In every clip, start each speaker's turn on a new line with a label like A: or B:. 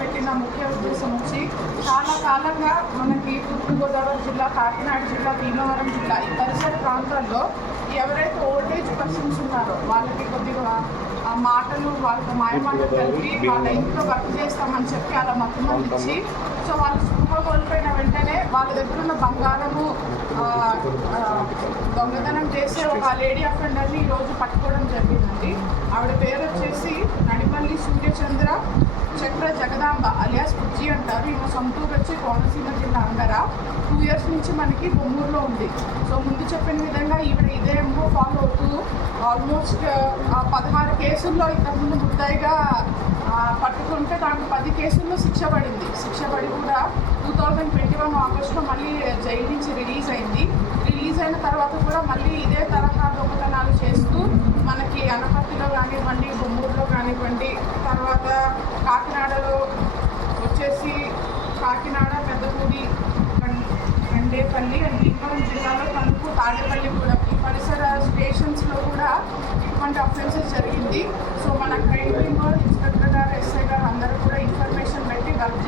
A: పెట్టిన ముఖ్య ఉద్దేశం వచ్చి చాలా కాలంగా మనకి తూర్పుగోదావరి జిల్లా కాకినాడ జిల్లా భీమవరం జిల్లా ఈ పరిసర ప్రాంతాల్లో ఎవరైతే ఓల్డ్ ఏజ్ పర్సన్స్ ఉన్నారో వాళ్ళకి కొద్దిగా ఆ మాటలు వాళ్ళతో మాయమాటలు కలిపి వాళ్ళ ఇంట్లో వర్క్ చేస్తామని చెప్పి అలా మొత్తం ఇచ్చి సో వాళ్ళు స్పృహ కోల్పోయిన వెంటనే వాళ్ళ దగ్గర ఉన్న బంగారము దొంగతనం చేసే ఒక లేడీ అఫెండర్ని ఈరోజు పట్టుకోవడం జరిగిందండి. ఆవిడ పేరు వచ్చేసి నడిపల్లి సూర్యచంద్ర చక్ర జగదాంబ అలియాస్ బుజ్జి అంటారు. ఈమె సొంతూరు వచ్చి కోనసీమ జిల్లా అంగర. టూ ఇయర్స్ నుంచి మనకి బొమ్మూరులో ఉంది. సో ముందు చెప్పిన విధంగా ఈవిడ ఇదే ఎంబో ఫాలో అవుతూ ఆల్మోస్ట్ పదహారు కేసుల్లో ఇంతకుముందు ముద్దాయిగా పట్టుకుంటే దానికి పది కేసుల్లో శిక్ష పడింది. శిక్ష పడి కూడా టూ థౌజండ్ ట్వంటీ వన్ ఆగస్ట్లో మళ్ళీ జైలు నుంచి రిలీజ్ అయింది. రిలీజ్ అయిన తర్వాత కూడా మళ్ళీ ఇదే తరహా దొంగతనాలు చేస్తూ మనకి అనపర్తిలో కానివ్వండి బొమ్మూరులో కానివ్వండి తర్వాత కాకినాడలో వచ్చేసి కాకినాడ పెద్దపూడి గం- గండేపల్లి అండ్ భీమవరం జిల్లాలో తణుకు తాడేపల్లి కూడా ఈ పరిసర స్టేషన్స్లో కూడా ఇటువంటి అఫెన్సెస్ జరిగింది. సో మన క్రైమ్ టీమ్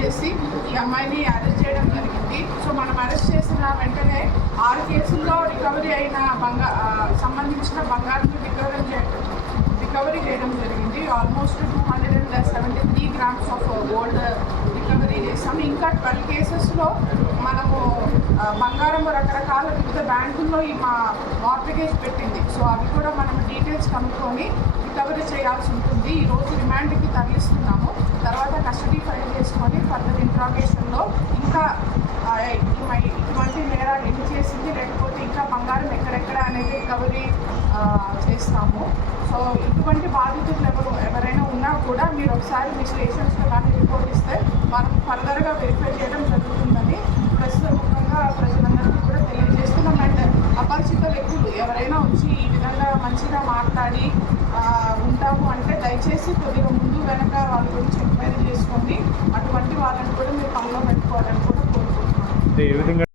A: చేసి ఈ అమ్మాయిని అరెస్ట్ చేయడం జరిగింది. సో మనం అరెస్ట్ చేసిన వెంటనే ఆరు కేసుల్లో రికవరీ అయిన బంగా సంబంధించిన బంగారం రికవరీ చేయడం రికవరీ చేయడం జరిగింది. Almost two hundred and seventy three grams of gold recovery చేసాం ఇంకా ట్వెల్వ్ కేసెస్లో మనము బంగారం రకరకాల వివిధ బ్యాంకుల్లో ఈ మా మార్టిగేజ్ పెట్టింది. సో అవి కూడా మనం డీటెయిల్స్ కనుక్కొని రికవరీ చేయాల్సి ఉంటుంది. ఈరోజు రిమాండ్కి తరలిస్తున్నాము. తర్వాత కస్టడీ చేసుకొని ఫర్దర్ ఇంట్రాగేషన్లో ఇంకా ఇటువంటి నేరాలు ఎన్ని చేసింది లేకపోతే ఇంకా బంగారం ఎక్కడెక్కడ అనేది రికవరీ చేస్తాము. సో ఇటువంటి బాధితులు ఎవరు ఎవరైనా ఉన్నా కూడా మీరు ఒకసారి మీ స్టేషన్స్లో కానీ రిపోర్ట్ ఇస్తే మనం ఫర్దర్గా వెరిఫై చేయడం జరుగుతుందని ప్రస్తుతంగా ప్రజలందరికీ కూడా తెలియజేస్తున్నాం. అండ్ అపరిచిత వ్యక్తులు ఎవరైనా వచ్చి ఈ విధంగా మంచిగా మాట్లాడి ఉంటాము అంటే దయచేసి కొద్దిగా ముందు వెనక
B: എഴുതുക